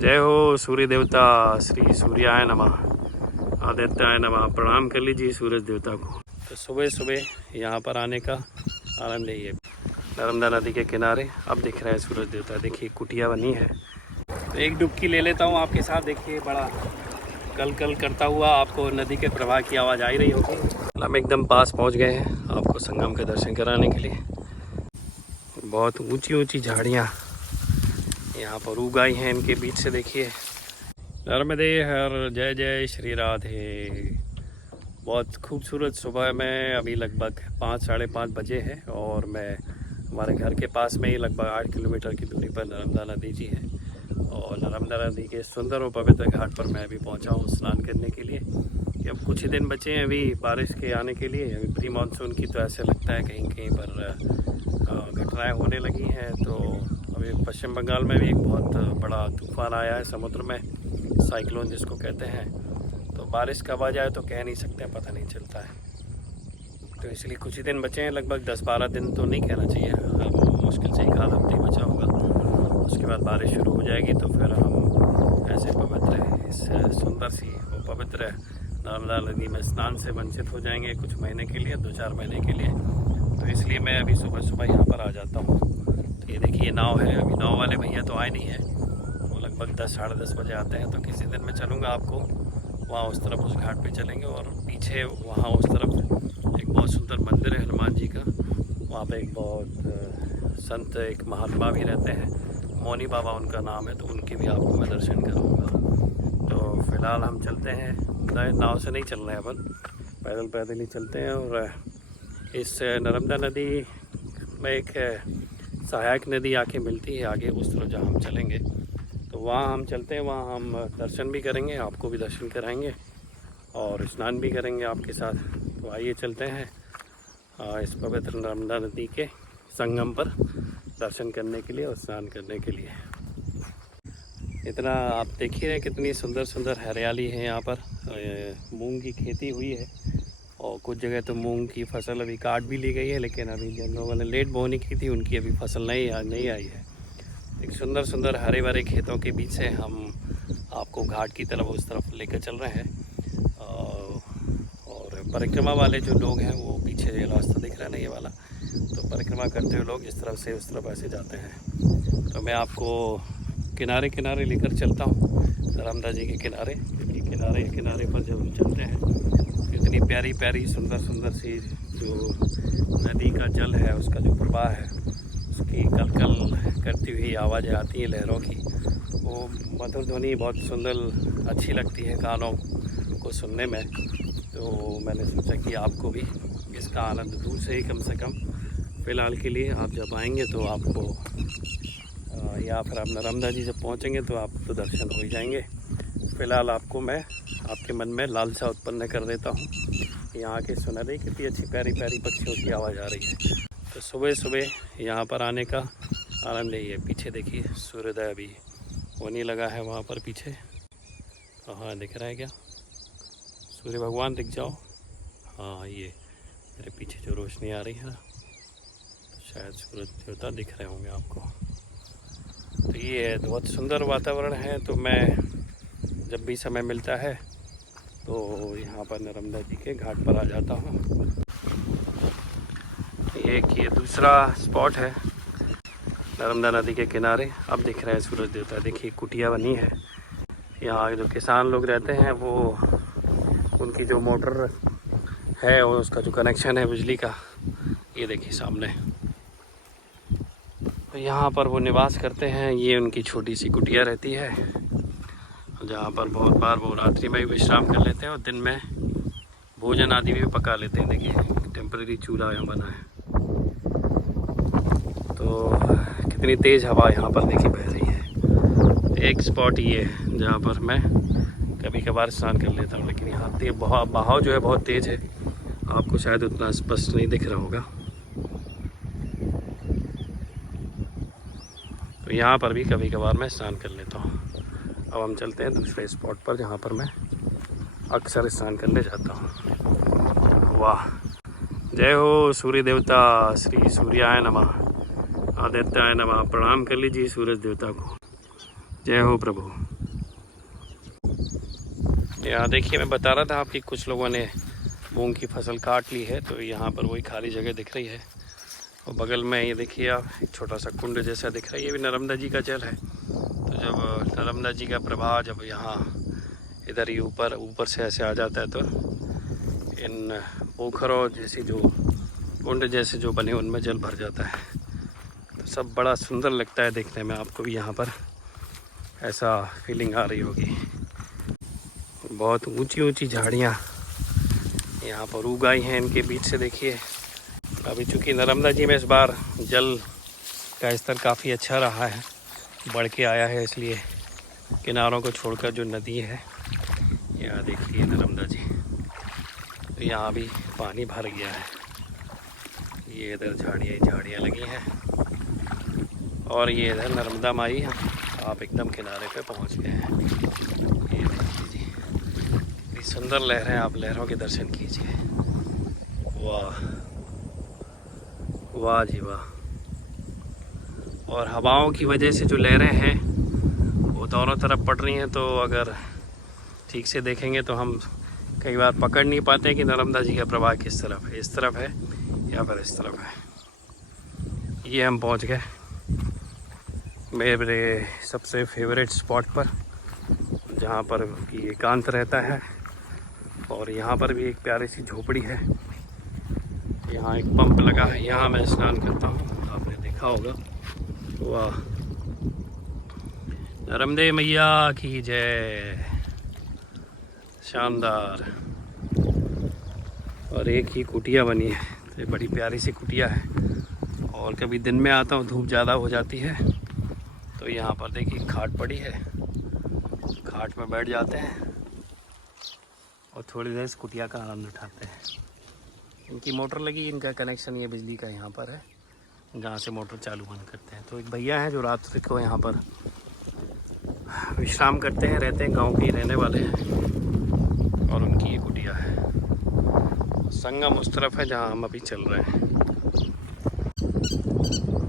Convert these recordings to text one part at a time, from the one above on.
जय हो सूर्य देवता, श्री सूर्याय नमः, आदित्याय नमः। प्रणाम कर लीजिए सूरज देवता को। तो सुबह सुबह यहाँ पर आने का आनंद ही है। नर्मदा नदी के किनारे अब दिख रहा है सूरज देवता। देखिए कुटिया बनी है, तो एक डुबकी ले लेता हूँ आपके साथ। देखिए बड़ा कल कल करता हुआ आपको नदी के प्रवाह की आवाज़ आ ही रही होगी। हम एकदम पास पहुँच गए हैं आपको संगम के दर्शन कराने के लिए। बहुत ऊंची ऊंची झाड़ियाँ यहाँ पर उगाई हैं, इनके बीच से देखिए। नर्मदे हर जय जय श्री राधे। बहुत खूबसूरत सुबह में अभी लगभग 5 साढ़े 5 बजे है और मैं हमारे घर के पास में ही लगभग 8 किलोमीटर की दूरी पर नर्मदा नदी जी है। और नर्मदा नदी के सुंदर और पवित्र घाट पर मैं अभी पहुंचा हूं स्नान करने के लिए। कि अब कुछ ही दिन बचे हैं अभी बारिश के आने के लिए। अभी प्री मानसून की तो ऐसे लगता है कहीं कहीं पर घटनाएँ होने लगी हैं। तो अभी पश्चिम बंगाल में भी एक बहुत बड़ा तूफान आया है समुद्र में, साइक्लोन जिसको कहते हैं। तो बारिश कब आ जाए तो कह नहीं सकते, पता नहीं चलता है। तो इसलिए कुछ ही दिन बचे हैं, लगभग 10-12 दिन तो नहीं कहना चाहिए, मुश्किल से 1 आध हफ्ते ही बचा होगा। उसके बाद बारिश शुरू हो जाएगी तो फिर हम ऐसे पवित्र इस सुंदर सी और पवित्र नर्मदा नदी में स्नान से वंचित हो जाएंगे कुछ महीने के लिए, 2-4 महीने के लिए। तो इसलिए मैं अभी सुबह सुबह यहाँ पर आ जाता हूँ। तो ये देखिए नाव है। अभी नाव वाले भैया तो आए नहीं हैं, वो लगभग 10 साढ़े 10 बजे आते हैं। तो किसी दिन मैं चलूँगा आपको वहाँ उस तरफ उस घाट पे चलेंगे। और पीछे वहाँ उस तरफ एक बहुत सुंदर मंदिर है हनुमान जी का। वहाँ पे एक बहुत संत एक महात्मा भी रहते हैं, मौनी बाबा उनका नाम है। तो उनके भी आपको मैं दर्शन कराऊँगा। तो फिलहाल हम चलते हैं, नाव से नहीं चल रहे हैं, अपन पैदल पैदल ही चलते हैं। और इस नर्मदा नदी में एक सहायक नदी आके मिलती है आगे उस तरफ जहाँ हम चलेंगे। तो वहाँ हम चलते हैं, वहाँ हम दर्शन भी करेंगे, आपको भी दर्शन कराएंगे और स्नान भी करेंगे आपके साथ। तो आइए चलते हैं इस पवित्र नर्मदा नदी के संगम पर दर्शन करने के लिए और स्नान करने के लिए। इतना आप देख ही रहे हैं कितनी सुंदर सुंदर हरियाली है यहाँ पर। मूंग की खेती हुई है और कुछ जगह तो मूंग की फसल अभी काट भी ली गई है, लेकिन अभी जिन लोगों ने लेट बोनी की थी उनकी अभी फसल नहीं आई है। एक सुंदर सुंदर हरे भरे खेतों के बीच से हम आपको घाट की तरफ उस तरफ लेकर चल रहे हैं। और परिक्रमा वाले जो लोग हैं वो पीछे रास्ता दिख रहा है ना ये वाला, तो परिक्रमा करते हुए लोग इस तरफ से उस तरफ ऐसे जाते हैं। तो मैं आपको किनारे किनारे लेकर चलता हूँ नर्मदा जी के किनारे। क्योंकि किनारे किनारे पर जब हम चलते हैं इतनी प्यारी प्यारी सुंदर सुंदर सी जो नदी का जल है, उसका जो प्रवाह है, उसकी कल कल करती हुई आवाज़ें आती हैं लहरों की, वो मधुर ध्वनि बहुत सुंदर अच्छी लगती है कानों को सुनने में। तो मैंने सोचा कि आपको भी इसका आनंद दूर से ही कम से कम फ़िलहाल के लिए आप जब आएंगे तो आपको या फिर आप नर्मदा जी जब पहुंचेंगे तो आपको दर्शन हो ही जाएंगे। फ़िलहाल आपको मैं आपके मन में लालसा उत्पन्न कर देता हूँ। यहाँ के सुना रही कितनी अच्छी प्यारी प्यारी पक्षियों की आवाज़ आ रही है। तो सुबह सुबह यहाँ पर आने का आनंद यही है। पीछे देखिए सूर्योदय अभी होने लगा है वहाँ पर पीछे। हाँ दिख रहा है क्या? सूर्य भगवान दिख जाओ। हाँ ये मेरे पीछे जो रोशनी आ रही है ना, तो शायद सूरज देवता दिख रहे होंगे आपको। तो ये है बहुत सुंदर वातावरण है। तो मैं जब भी समय मिलता है तो यहाँ पर नर्मदा जी के घाट पर आ जाता हूँ। एक ये दूसरा स्पॉट है नर्मदा नदी के किनारे। अब दिख रहा है सूरज देवता। देखिए कुटिया बनी है। यहाँ जो किसान लोग रहते हैं वो उनकी जो मोटर है और उसका जो कनेक्शन है बिजली का, ये देखिए सामने, तो यहाँ पर वो निवास करते हैं। ये उनकी छोटी सी कुटिया रहती है जहाँ पर बहुत बार वो रात्रि में भी विश्राम कर लेते हैं और दिन में भोजन आदि भी पका लेते हैं। देखिए टेम्परेरी चूल्हा यहाँ बना है। तो कितनी तेज़ हवा यहाँ पर देखिए बह रही है। एक स्पॉट ये है जहाँ पर मैं कभी कभार स्नान कर लेता हूँ, लेकिन यहाँ बहाव जो है बहुत तेज़ है, आपको शायद उतना स्पष्ट नहीं दिख रहा होगा। तो यहाँ पर भी कभी कभार मैं स्नान कर लेता हूँ। अब हम चलते हैं दूसरे स्पॉट पर जहाँ पर मैं अक्सर स्नान करने जाता हूँ। वाह, जय हो सूर्य देवता, श्री सूर्याय नमः, आदित्याय नमः। प्रणाम कर लीजिए सूरज देवता को। जय हो प्रभु। यहाँ देखिए, मैं बता रहा था आपकी कुछ लोगों ने मूंग की फसल काट ली है, तो यहाँ पर वही खाली जगह दिख रही है। और बगल में ये देखिए आप, एक छोटा सा कुंड जैसा दिख रहा है, ये भी नर्मदा जी का जल है। तो जब नर्मदा जी का प्रवाह जब यहाँ इधर ही ऊपर से ऐसे आ जाता है, तो इन पोखरों जैसी जो कुंड जैसे जो बने उनमें जल भर जाता है। तो सब बड़ा सुंदर लगता है देखने में। आपको भी यहाँ पर ऐसा फीलिंग आ रही होगी। बहुत ऊंची ऊंची झाड़ियाँ यहाँ पर उगाई हैं, इनके बीच से देखिए। अभी चूँकि नर्मदा जी में इस बार जल का स्तर काफ़ी अच्छा रहा है, बढ़ के आया है, इसलिए किनारों को छोड़कर जो नदी है, यहाँ देखिए नर्मदा जी, तो यहाँ भी पानी भर गया है। ये इधर झाड़ियाँ लगी हैं और ये इधर नर्मदा माई आप एकदम किनारे पे पहुँच गए हैं। ये देखिए जी, इतनी सुंदर लहरें, आप लहरों के दर्शन कीजिए। वाह वाह जी वाह। और हवाओं की वजह से जो लहरें हैं वो दोनों तरफ पड़ रही हैं, तो अगर ठीक से देखेंगे तो हम कई बार पकड़ नहीं पाते कि नर्मदा जी का प्रवाह किस तरफ है, इस तरफ है या फिर इस तरफ है। ये हम पहुंच गए मेरे सबसे फेवरेट स्पॉट पर, जहां पर कि एकांत रहता है। और यहाँ पर भी एक प्यारी सी झोपड़ी है। यहाँ एक पंप लगा है, यहाँ मैं स्नान करता हूँ, आपने देखा होगा। वाह, नर्मदे मैया की जय। शानदार। और एक ही कुटिया बनी है, तो बड़ी प्यारी सी कुटिया है। और कभी दिन में आता हूँ, धूप ज़्यादा हो जाती है, तो यहाँ पर देखिए खाट पड़ी है, खाट में बैठ जाते हैं और थोड़ी देर इस कुटिया का आनंद उठाते हैं। इनकी मोटर लगी, इनका कनेक्शन ये बिजली का यहाँ पर है, जहाँ से मोटर चालू बंद करते हैं। तो एक भैया हैं जो रात को यहाँ पर विश्राम करते हैं, रहते हैं, गांव के ही रहने वाले हैं। और उनकी ये कुटिया है। संगम उस तरफ है जहाँ हम अभी चल रहे हैं।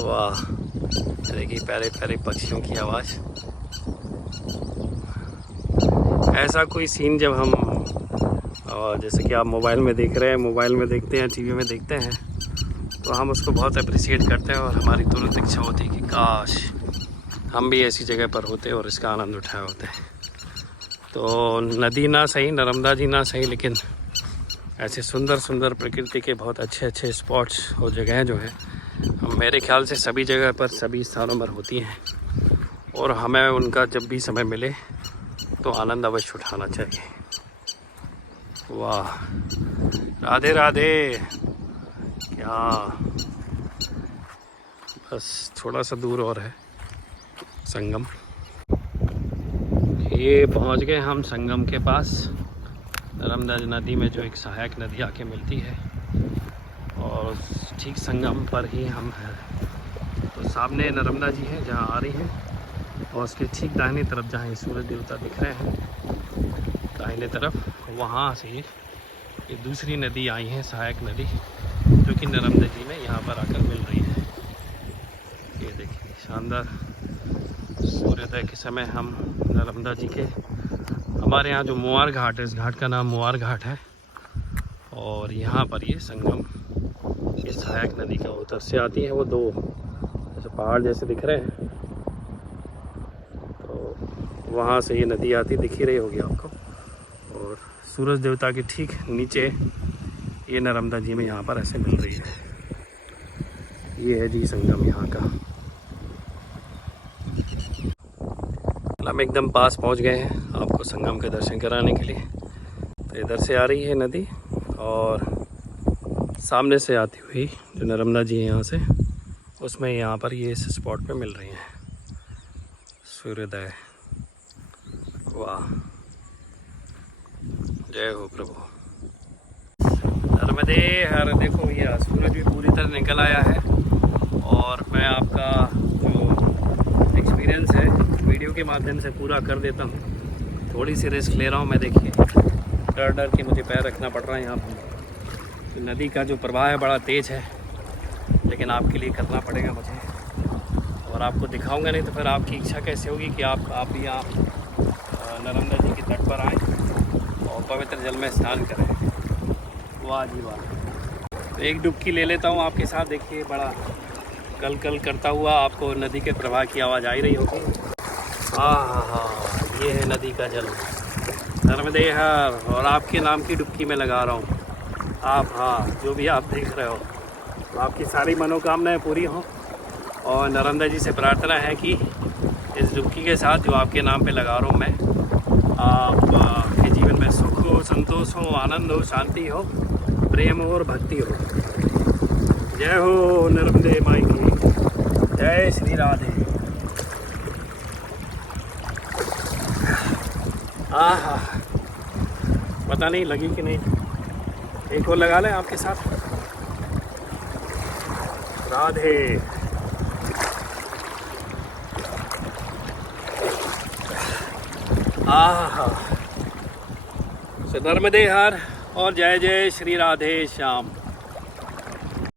वाह, देखिए प्यारे प्यारे पक्षियों की आवाज़। ऐसा कोई सीन जब हम, और जैसे कि आप मोबाइल में देख रहे हैं, मोबाइल में देखते हैं, टीवी में देखते हैं, तो हम उसको बहुत अप्रिशिएट करते हैं। और हमारी तुरंत इच्छा होती है कि काश हम भी ऐसी जगह पर होते और इसका आनंद उठाए होते। तो नदी ना सही, नर्मदा जी ना सही, लेकिन ऐसे सुंदर सुंदर प्रकृति के बहुत अच्छे अच्छे स्पॉट्स और जगह जो हैं, मेरे ख्याल से सभी जगह पर, सभी स्थानों पर होती हैं। और हमें उनका जब भी समय मिले तो आनंद अवश्य उठाना चाहिए। वाह, राधे राधे। क्या, बस थोड़ा सा दूर और है संगम। ये पहुंच गए हम संगम के पास। नर्मदा नदी में जो एक सहायक नदी आके मिलती है, और ठीक संगम पर ही हम हैं। तो सामने नर्मदा जी है जहाँ आ रही हैं, और उसके ठीक दाहिने तरफ जहाँ ये सूरज देवता दिख रहे हैं, दाहिने तरफ, वहाँ से ये दूसरी नदी आई है, सहायक नदी, जो कि नर्मदा जी में यहाँ पर आकर मिल रही है। ये देखिए शानदार सूर्योदय के समय हम नर्मदा जी के, हमारे यहाँ जो मुआर घाट है, इस घाट का नाम मुआर घाट है। और यहाँ पर ये संगम, ये सहायक नदी का उधर से आती है, वो दो जैसे पहाड़ जैसे दिख रहे हैं, तो वहाँ से ये नदी आती दिख ही रही होगी आपको। और सूरज देवता के ठीक नीचे ये नर्मदा जी में यहाँ पर ऐसे मिल रही है। ये है जी संगम यहाँ का। हम एकदम पास पहुँच गए हैं आपको संगम के दर्शन कराने के लिए। तो इधर से आ रही है नदी, और सामने से आती हुई जो नर्मदा जी है यहाँ से, उसमें यहाँ पर ये इस स्पॉट पे मिल रही हैं। सूर्योदय, वाह, जय हो प्रभु। नर्मदे हर। देखो भैया, सूरज भी पूरी तरह निकल आया है, और मैं आपका जो एक्सपीरियंस है वीडियो के माध्यम से पूरा कर देता हूँ। थोड़ी सी रिस्क ले रहा हूँ मैं, देखिए डर डर के मुझे पैर रखना पड़ रहा है यहाँ पर। तो नदी का जो प्रवाह है बड़ा तेज़ है, लेकिन आपके लिए करना पड़ेगा मुझे। और आपको दिखाऊंगा नहीं तो फिर आपकी इच्छा कैसे होगी कि आप भी यहाँ नर्मदा जी के तट पर आएँ और पवित्र जल में स्नान करें। वाह जी वाह। तो एक डुबकी ले लेता हूँ आपके साथ। देखिए बड़ा कल कल करता हुआ आपको नदी के प्रवाह की आवाज़ आ ही रही होगी। हाँ, ये है नदी का जल नर्मदे हर, और आपके नाम की डुबकी मैं लगा रहा हूँ। आप जो भी आप देख रहे हो, तो आपकी सारी मनोकामनाएं पूरी हों। और नर्मदा जी से प्रार्थना है कि इस डुबकी के साथ जो आपके नाम पे लगा रहा हूँ मैं, आपके जीवन में सुख हो, संतोष हो, आनंद हो, शांति हो, प्रेम हो और भक्ति हो। जय हो नर्मदे माई की, जय श्री राधे। पता नहीं लगी कि नहीं, एक और लगा लें आपके साथ। राधे। नर्मदे हर और जय जय श्री राधे श्याम।